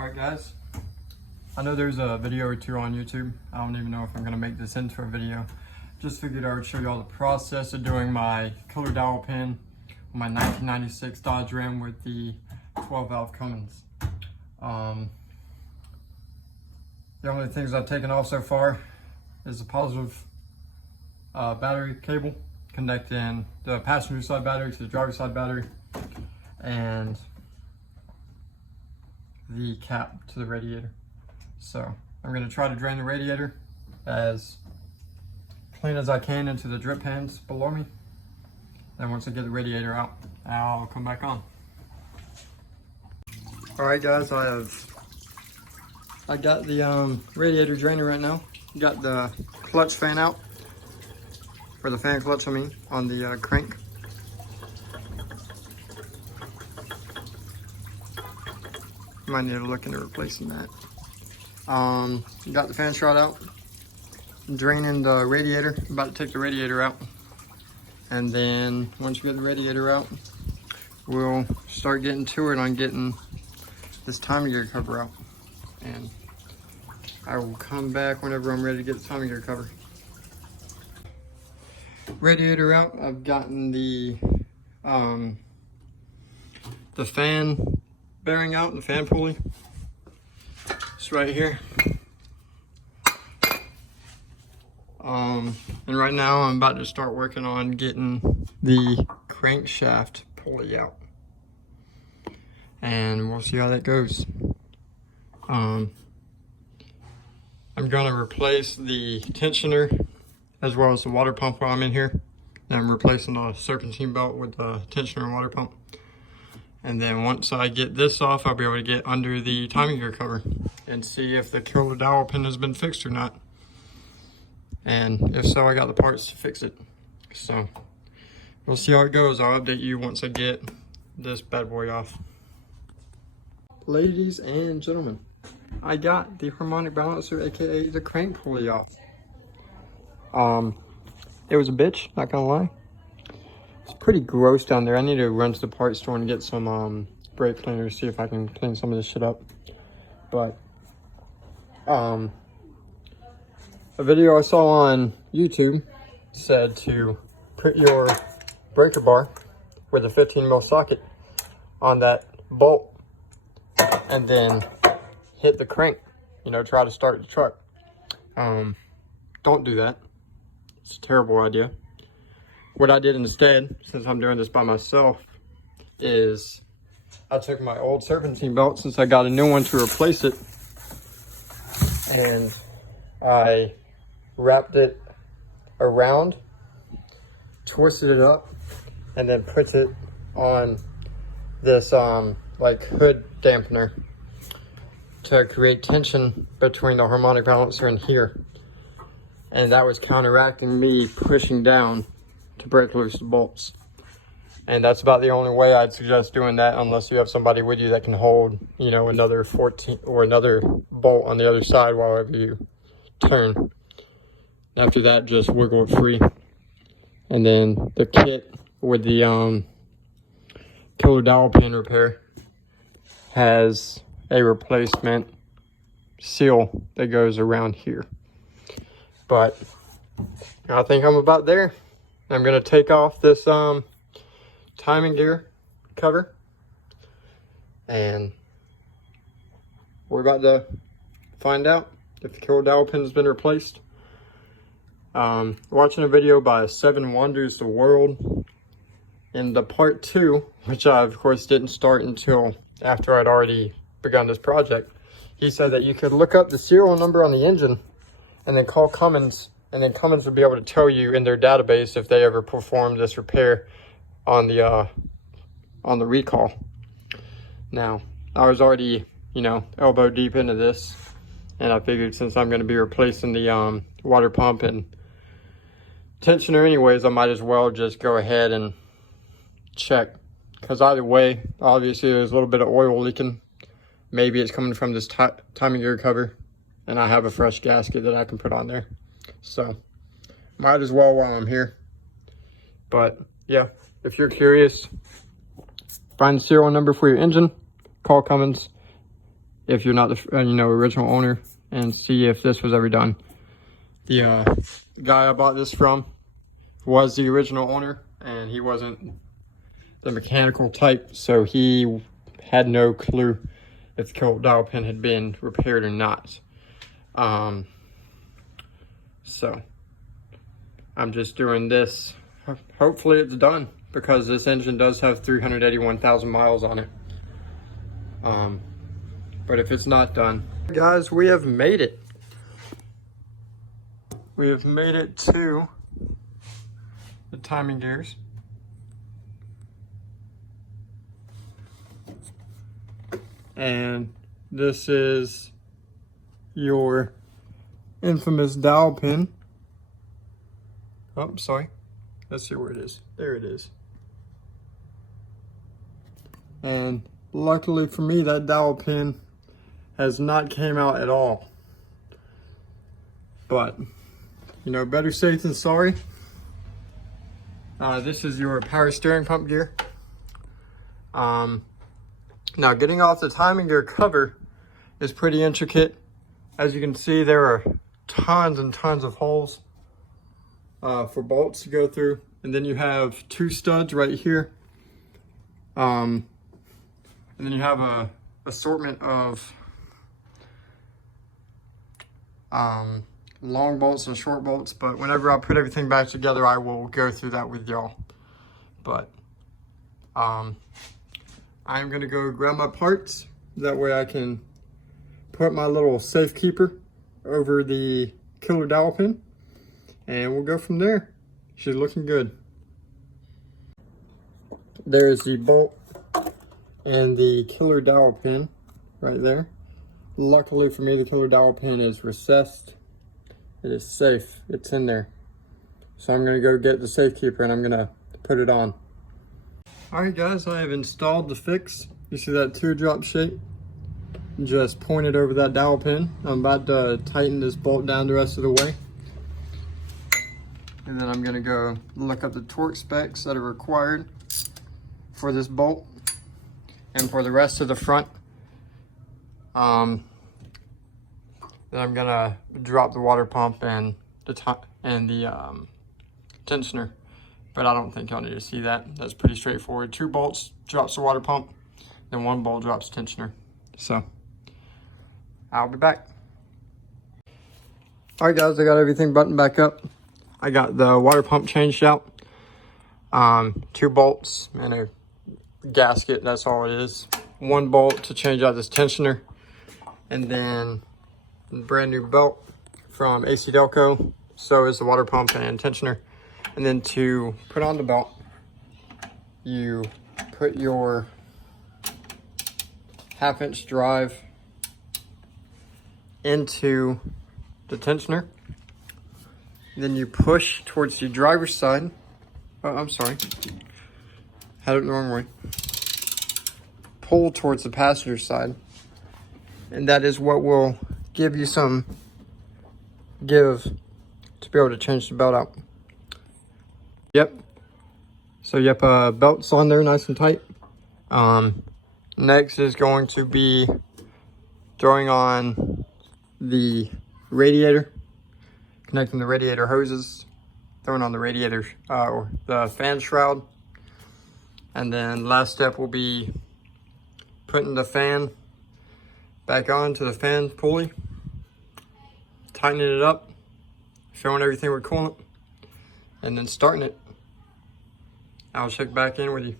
Alright guys, I know there's a video or two on YouTube. I don't even know if I'm going to make this into a video. Just figured I would show you all the process of doing my Killer Dowel Pin on my 1996 Dodge Ram with the 12 valve Cummins. The only things I've taken off so far is the positive battery cable connecting the passenger side battery to the driver's side battery, and the cap to the radiator. So I'm going to try to drain the radiator as clean as I can into the drip pans below me. Then once I get the radiator out, I'll come back on. Alright guys, I got the radiator drainer right now. Got the clutch fan out, or the fan clutch I mean, on the crank. Might need to look into replacing that. Got the fan shroud out, draining the radiator, about to take the radiator out. And then once we get the radiator out, we'll start getting to it on getting this timing gear cover out. And I will come back whenever I'm ready to get the timing gear cover. Radiator out, I've gotten the fan bearing out, the fan pulley. It's right here. And right now I'm about to start working on getting the crankshaft pulley out. And we'll see how that goes. I'm gonna replace the tensioner as well as the water pump while I'm in here. And I'm replacing the serpentine belt with the tensioner and water pump. And then once I get this off, I'll be able to get under the timing gear cover and see if the Killer Dowel Pin has been fixed or not. And if so, I got the parts to fix it. So we'll see how it goes. I'll update you once I get this bad boy off. Ladies and gentlemen, I got the harmonic balancer, aka the crank pulley off. It was a bitch, not gonna lie. It's pretty gross down there. I need to run to the parts store and get some brake cleaner, see if I can clean some of this shit up. But a video I saw on YouTube said to put your breaker bar with a 15mm socket on that bolt and then hit the crank, you know, try to start the truck. Don't do that. It's a terrible idea. What I did instead, since I'm doing this by myself, is I took my old serpentine belt, since I got a new one to replace it, and I wrapped it around, twisted it up, and then put it on this like hood dampener to create tension between the harmonic balancer and here. And that was counteracting me pushing down to break loose the bolts. And that's about the only way I'd suggest doing that, unless you have somebody with you that can hold, you know, another 14 or another bolt on the other side while you turn. After that, just wiggle it free. And then the kit with the Killer Dowel Pin repair has a replacement seal that goes around here. But I think I'm about there. I'm gonna take off this timing gear cover, and we're about to find out if the Killer Dowel Pin has been replaced. Watching a video by Seven Wonders the World in the part 2, which I of course didn't start until after I'd already begun this project. He said that you could look up the serial number on the engine and then call Cummins, and then Cummins would be able to tell you in their database if they ever performed this repair on the recall. Now, I was already, you know, elbow deep into this, and I figured since I'm going to be replacing the water pump and tensioner anyways, I might as well just go ahead and check. Because either way, obviously there's a little bit of oil leaking. Maybe it's coming from this timing gear cover, and I have a fresh gasket that I can put on there. So might as well while I'm here. But yeah, if you're curious, find the serial number for your engine, call Cummins. if you're not the original owner, and see if this was ever done. The guy I bought this from was the original owner, and he wasn't the mechanical type, so he had no clue if the Killer Dowel Pin had been repaired or not. So I'm just doing this. Hopefully it's done, because this engine does have 381,000 miles on it. But if it's not done, guys, we have made it. We have made it to the timing gears. And this is your infamous dowel pin. Oh, sorry. Let's see where it is. There it is. And luckily for me, that dowel pin has not came out at all. But, better safe than sorry. This is your power steering pump gear. Now, getting off the timing gear cover is pretty intricate. As you can see, there are tons and tons of holes for bolts to go through. And then you have 2 studs right here. And then you have a assortment of long bolts and short bolts. But whenever I put everything back together, I will go through that with y'all. But I'm gonna go grab my parts. That way I can put my little safe keeper over the Killer Dowel Pin, and we'll go from there. She's looking good. There's the bolt and the Killer Dowel Pin right there. Luckily for me, the Killer Dowel Pin is recessed. It is safe, it's in there. So I'm gonna go get the safe keeper and I'm gonna put it on. Alright guys, I have installed the fix. You see that teardrop shape? Just pointed over that dowel pin. I'm about to tighten this bolt down the rest of the way. And then I'm gonna go look up the torque specs that are required for this bolt and for the rest of the front. Then I'm gonna drop the water pump and the tensioner. But I don't think y'all need to see that. That's pretty straightforward. 2 bolts drops the water pump, then 1 bolt drops tensioner. So, I'll be back. All right, guys, I got everything buttoned back up. I got the water pump changed out. 2 bolts and a gasket, that's all it is. 1 bolt to change out this tensioner. And then a brand new belt from AC Delco. So is the water pump and tensioner. And then to put on the belt, you put your 1/2-inch drive into the tensioner. Then you push towards the driver's side. Oh, I'm sorry. Had it the wrong way. Pull towards the passenger side. And that is what will give you some give to be able to change the belt out. Yep. So yep, belt's on there nice and tight. Next is going to be throwing on the radiator, connecting the radiator hoses, throwing on the radiator or the fan shroud. And then last step will be putting the fan back on to the fan pulley, tightening it up, filling everything with coolant, and then starting it. I'll check back in with you.